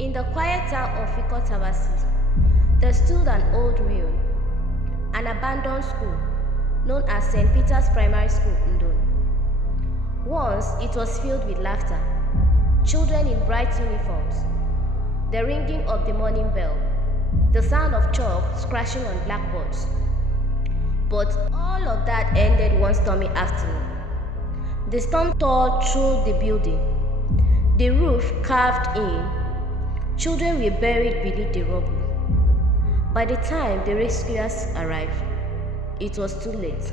In the quiet town of AfricanFolktale, there stood an old ruin, an abandoned school known as St. Peter's Primary School in Ndon. Once it was filled with laughter, children in bright uniforms, the ringing of the morning bell, the sound of chalk scratching on blackboards. But all of that ended one stormy afternoon. The storm tore through the building, the roof caved in, children were buried beneath the rubble. By the time the rescuers arrived, it was too late.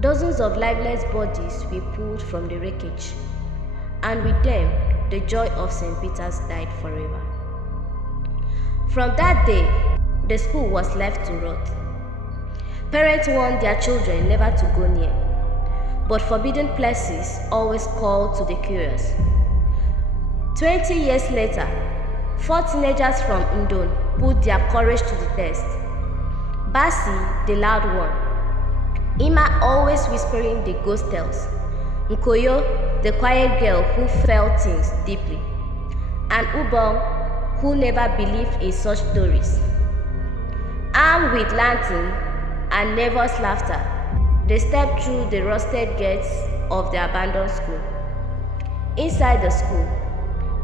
Dozens of lifeless bodies were pulled from the wreckage, and with them, the joy of St. Peter's died forever. From that day, the school was left to rot. Parents warned their children never to go near, but forbidden places always called to the curious. 20 years later, 4 teenagers from Ndon put their courage to the test. Basi, the loud one, Ima always whispering the ghost tales, Nkoyo, the quiet girl who felt things deeply, and Ubong, who never believed in such stories. Armed with lantern and nervous laughter, they stepped through the rusted gates of the abandoned school. Inside the school,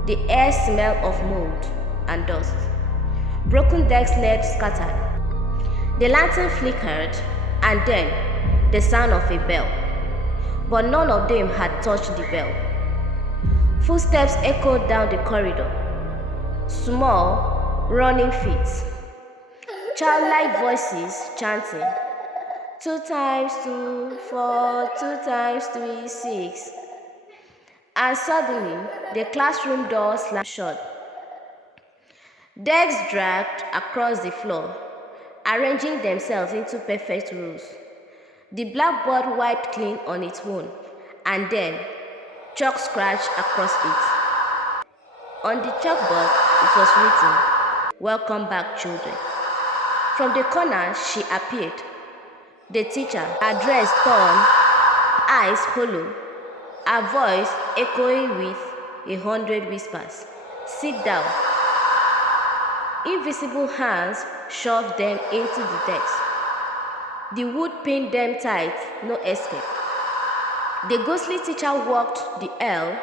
the air smelled of mold and dust. Broken decks lay scattered. The lantern flickered, and then the sound of a bell. But none of them had touched the bell. Footsteps echoed down the corridor. Small, running feet. Childlike voices chanting, 2 times 2, 4, 2 times 3, 6. And suddenly, the classroom door slammed shut. Desks dragged across the floor, arranging themselves into perfect rows. The blackboard wiped clean on its own, and then chalk scratched across it. On the chalkboard, it was written, "Welcome back, children." From the corner, she appeared. The teacher, her dress torn, eyes hollow, her voice echoing with 100 whispers. "Sit down." Invisible hands shoved them into the desk. The wood pinned them tight, no escape. The ghostly teacher walked the aisle,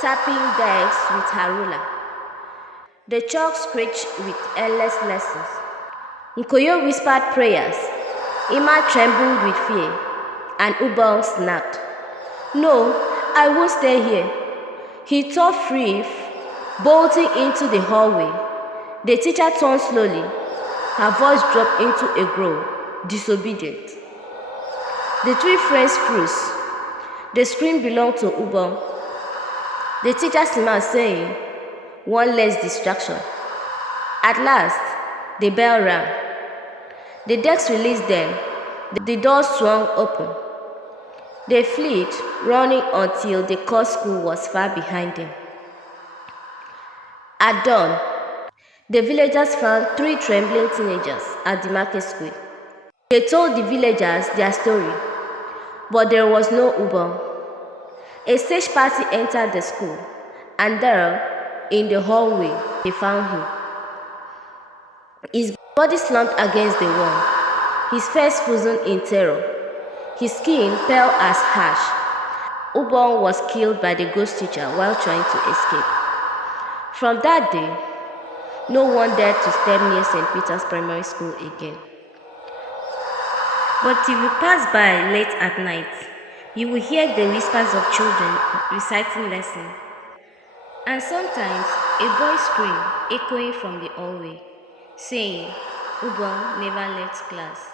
tapping desks with her ruler. The chalk screeched with endless lessons. Nkoyo whispered prayers, Ima trembled with fear, and Ubong snapped, "No, I won't stay here." He tore free, bolting into the hallway. The teacher turned slowly. Her voice dropped into a growl, disobedient. The 3 friends froze. The scream belonged to Ubong. The teacher smiled, saying, "One less distraction." At last, the bell rang. The desks released them. The doors swung open. They fled, running until the core school was far behind them. At dawn, the villagers found 3 trembling teenagers at the market square. They told the villagers their story, but there was no Ubong. A stage party entered the school, and there, in the hallway, they found him. His body slumped against the wall, his face frozen in terror, his skin pale as ash. Ubong was killed by the ghost teacher while trying to escape. From that day, no one dared to step near St. Peter's Primary School again. But if you pass by late at night, you will hear the whispers of children reciting lessons, and sometimes a boy's scream echoing from the hallway, saying, "Ubong never left class."